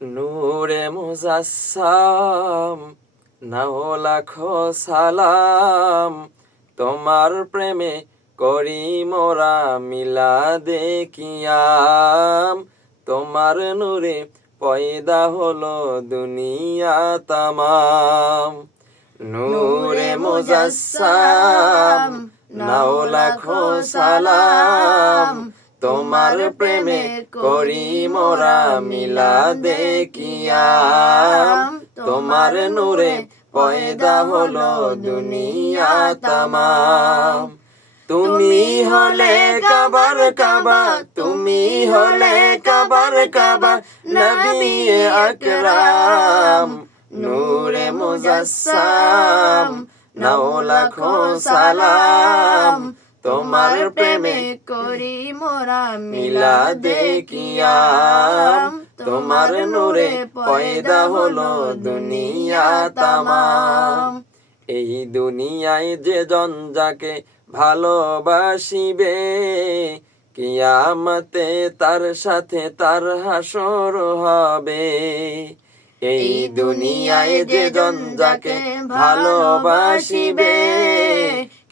নূরে মুজাসসাম নাও লাখো সালাম, তোমার প্রেমে করি মোরা মিলাদে কিয়াম। তোমার নূরে পয়দা হলো দুনিয়া তামাম। নূরে মুজাসসাম নাও লাখো সালাম, তোমার প্রেমে করি মোরা মিলাদে কিয়াম। তোমার নূরে পয়দা হলো দুনিয়া তামাম। তুমি হলে কাবার কাবা, তুমি হলে কাবার কাবা, নবী আকরাম। নূরে মুজাসসাম নাও লাখো সালাম, তোমার প্রেমে করি মোরা মিলাদে কিয়াম। তোমার নূরে পয়দা হলো দুনিয়া তামাম। এই দুনিয়ায় যে জন যাকে ভালোবাসিবে, কিয়ামতে তার সাথে তার হাসর হবে। এই দুনিয়ায় যে জন যাকে ভালোবাসিবে,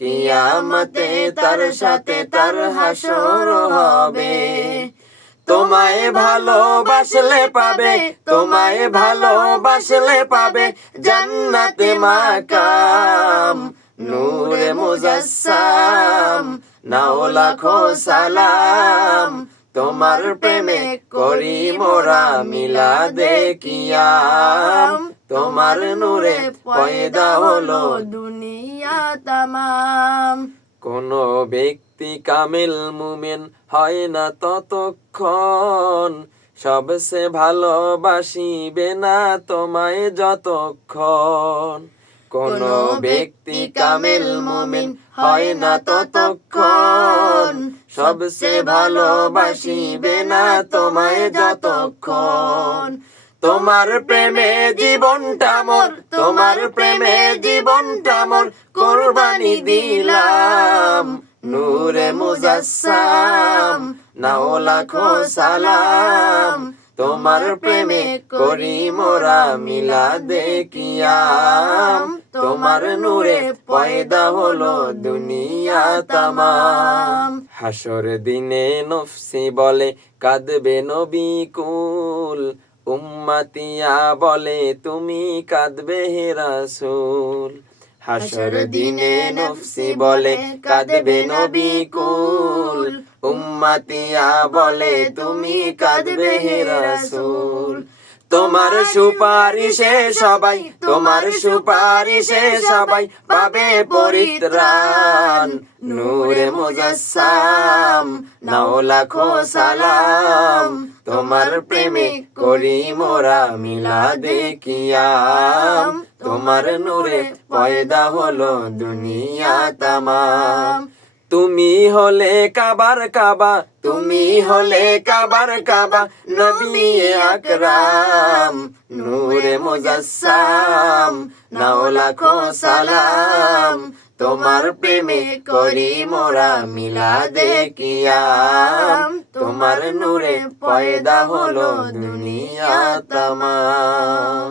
কিয়ামতে তার সাথে তার হাসর হবে। তোমায় ভালোবাসলে পাবে, তোমায় ভালোবাসলে পাবে জান্নাতে মাকাম। নূরে মুজাসসাম নাও লাখো সালাম, তোমার প্রেমে করি মোরা মিলাদে কিয়াম। তোমার নূরে পয়দা হলো দুনিয়া তামাম। কোন ব্যক্তি কামিল মুমিন হয় না ততক্ষণ, সবসে ভালোবাসিবে না তোমায় যতক্ষণ। কোন ব্যক্তি কামিল মুমিন হয় না ততক্ষণ, সবসে ভালোবাসিবে না তোমায় যতক্ষণ। তোমার প্রেমে জীবনটা মোর, তোমার প্রেমে জীবনটা মোর কুরবানি দিলাম। নূরে মুজাসসাম নাও লাখো সালাম, তোমার প্রেমে করি মোরা মিলাদে কিয়াম। তোমার নূরে পয়দা হলো দুনিয়া তামাম। হাসর দিনে নফসি বলে কাঁদবে নবী কুল, উম্মতিয়া বলে তুমি কাঁদবে হে রাসূল। হাসর দিনে নফসি বলে কাঁদবে নবী কুল, উম্মতিয়া বলে তুমি কাঁদবে হে রাসূল। তোমার সুপারিশে সবাই, তোমার সুপারিশে সবাই পাবে পরিত্রাণ। নূরে মুজাসসাম নাও লাখো সালাম, তোমার প্রেমে করি মোরা মিলাদে কিয়াম। তোমার নূরে পয়দা হলো দুনিয়া তামাম। তুমি হলে কাবার কাবা, তুমি হলে কাবার কাবা, নবী আকরাম। নূরে মুজাসসাম নাও লাখো সালাম, তোমার প্রেমে করি মোরা মিলাদে কিয়াম। তোমার নূরে পয়দা হলো দুনিয়া তামাম।